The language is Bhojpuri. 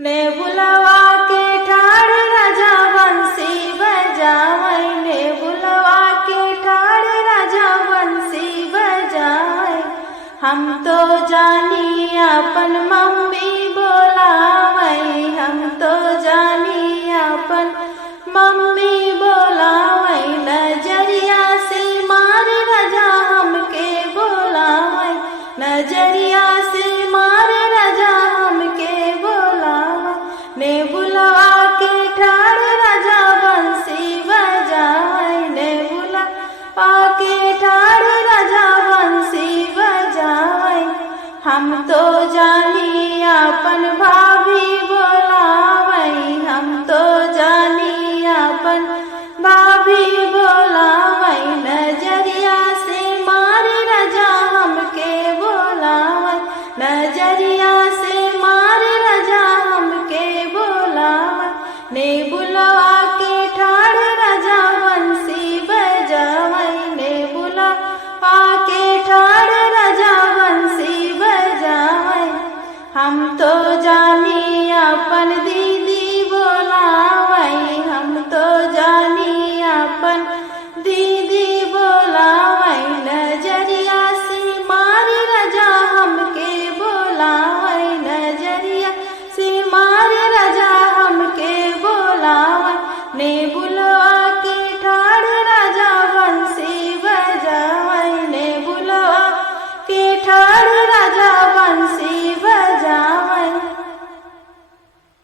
ने बुलवा के ठाड़ राजा बंसी बजावै, ने बुलवा के ठाड़ राजा बंसी बजावै। हम तो जानी अपन मम्मी बोलावै, हम तो जानी अपन मम्मी बोलावै। नजरिया से मार राजा हमके बोलावै, नजरिया से मार राजा हमके बोलावै। ने बुलवा के ठाड़ राजा बंसी बजावै, ने बुलवा के ठाड़ राजा बंसी बजावै। हम तो जानी अपन भाई